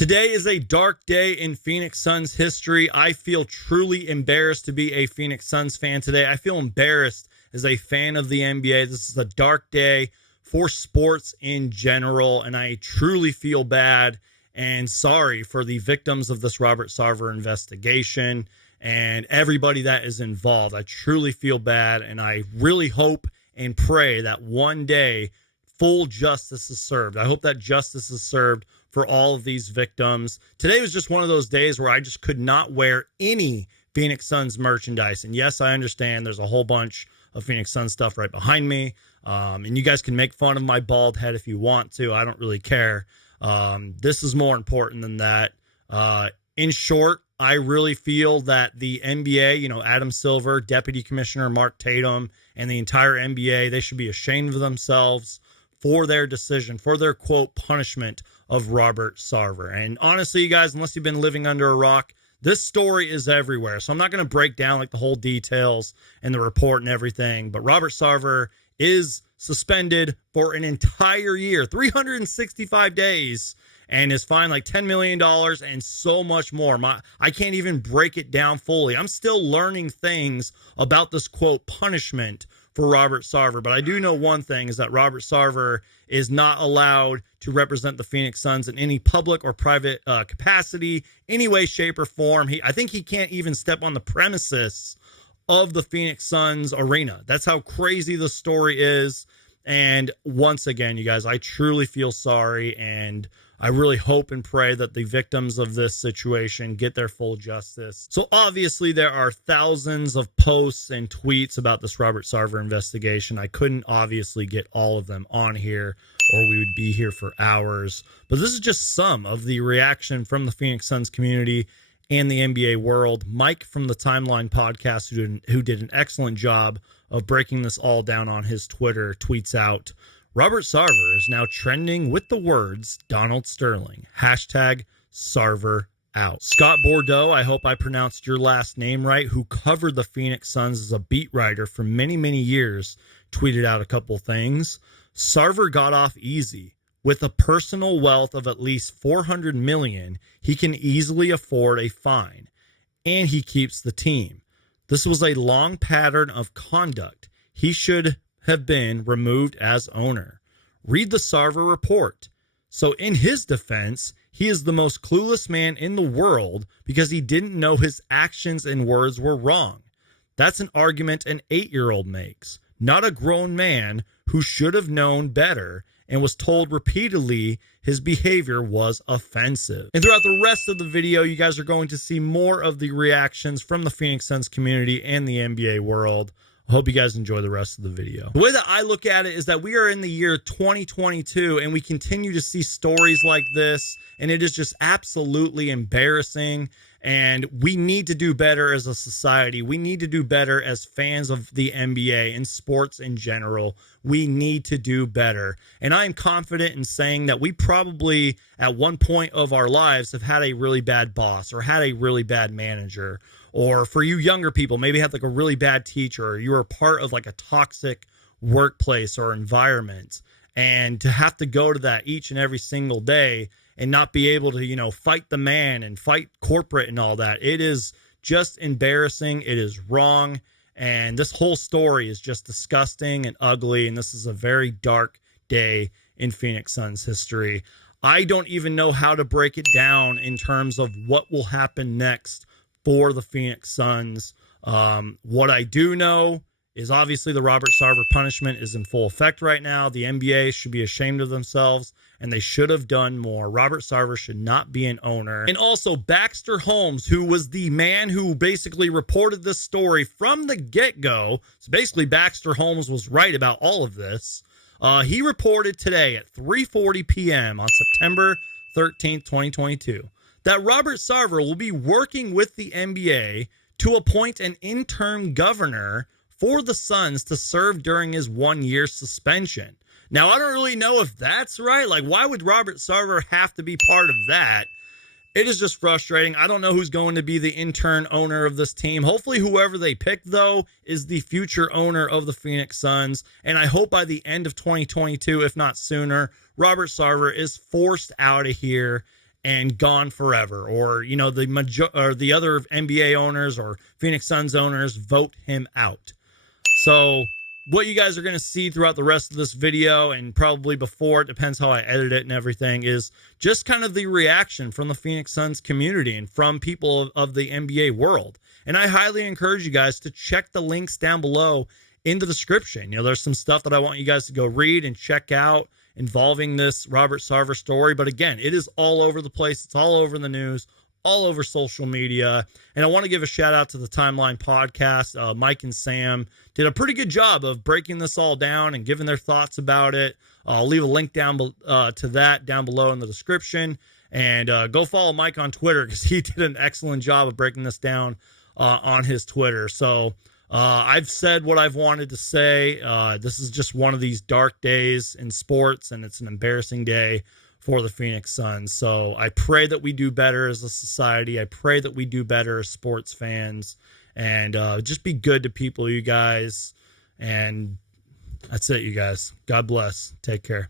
Today is a dark day in Phoenix Suns history. I feel truly embarrassed to be a Phoenix Suns fan today. I feel embarrassed as a fan of the NBA. This is a dark day for sports in general, and I truly feel bad and sorry for the victims of this Robert Sarver investigation and everybody that is involved. I truly feel bad, and I really hope and pray that one day full justice is served. I hope that justice is served for all of these victims. Today was just one of those days where I just could not wear any Phoenix Suns merchandise. And yes, I understand there's a whole bunch of Phoenix Suns stuff right behind me. And you guys can make fun of my bald head if you want to. I don't really care. This is more important than that. In short, I really feel that the NBA, Adam Silver, Deputy Commissioner Mark Tatum, and the entire NBA, they should be ashamed of themselves for their decision, for their, quote, punishment of Robert Sarver. And honestly, you guys, unless you've been living under a rock, this story is everywhere. So I'm not going to break down the whole details and the report and everything, but Robert Sarver is suspended for an entire year, 365 days, and is fined $10 million and so much more. I can't even break it down fully. I'm still learning things about this, quote, punishment for Robert Sarver. But I do know one thing is that Robert Sarver is not allowed to represent the Phoenix Suns in any public or private capacity, any way, shape, or form. I think he can't even step on the premises of the Phoenix Suns arena. That's how crazy the story is. And once again, you guys, I truly feel sorry, and I really hope and pray that the victims of this situation get their full justice. So obviously there are thousands of posts and tweets about this Robert Sarver investigation. I couldn't obviously get all of them on here, or we would be here for hours. But this is just some of the reaction from the Phoenix Suns community and the NBA world. Mike from the Timeline podcast, who did an excellent job of breaking this all down on his Twitter, tweets out, Robert Sarver is now trending with the words Donald Sterling. Hashtag Sarver out. Scott Bordeaux, I hope I pronounced your last name right, who covered the Phoenix Suns as a beat writer for many, many years, tweeted out a couple things. Sarver got off easy. With a personal wealth of at least $400 million, he can easily afford a fine, and he keeps the team. This was a long pattern of conduct. He should have been removed as owner. Read the Sarver report. So in his defense, he is the most clueless man in the world because he didn't know his actions and words were wrong. That's an argument an 8-year-old makes, not a grown man who should have known better and was told repeatedly his behavior was offensive. And throughout the rest of the video, you guys are going to see more of the reactions from the Phoenix Suns community and the NBA world. I hope you guys enjoy the rest of the video. The way that I look at it is that we are in the year 2022 and we continue to see stories like this, and it is just absolutely embarrassing. And we need to do better as a society. We need to do better as fans of the NBA and sports in general. We need to do better. And I am confident in saying that we probably at one point of our lives have had a really bad boss or had a really bad manager. Or for you younger people, maybe had a really bad teacher, or you were part of a toxic workplace or environment. And to have to go to that each and every single day and not be able to, fight the man and fight corporate and all that. It is just embarrassing. It is wrong. And this whole story is just disgusting and ugly. And this is a very dark day in Phoenix Suns history. I don't even know how to break it down in terms of what will happen next for the Phoenix Suns. What I do know is obviously the Robert Sarver punishment is in full effect right now. The NBA should be ashamed of themselves, and they should have done more. Robert Sarver should not be an owner. And also Baxter Holmes, who was the man who basically reported this story from the get-go. So basically Baxter Holmes was right about all of this. He reported today at 3:40 p.m. on September 13th, 2022, that Robert Sarver will be working with the NBA to appoint an interim governor for the Suns to serve during his 1-year suspension. Now, I don't really know if that's right. Why would Robert Sarver have to be part of that? It is just frustrating. I don't know who's going to be the intern owner of this team. Hopefully, whoever they pick, though, is the future owner of the Phoenix Suns. And I hope by the end of 2022, if not sooner, Robert Sarver is forced out of here and gone forever, or the other NBA owners or Phoenix Suns owners vote him out. So what you guys are going to see throughout the rest of this video, and probably before, it depends how I edit it and everything, is just kind of the reaction from the Phoenix Suns community and from people of the NBA world. And I highly encourage you guys to check the links down below in the description. There's some stuff that I want you guys to go read and check out involving this Robert Sarver story. But again, it is all over the place. It's all over the news, all over social media. And I want to give a shout out to the Timeline podcast. Mike and Sam did a pretty good job of breaking this all down and giving their thoughts about it. I'll leave a link down to that down below in the description. And go follow Mike on Twitter, because he did an excellent job of breaking this down on his Twitter. So I've said what I've wanted to say. This is just one of these dark days in sports, and it's an embarrassing day for the Phoenix Suns. So I pray that we do better as a society. I pray that we do better as sports fans, and just be good to people, you guys. And that's it, you guys. God bless. Take care.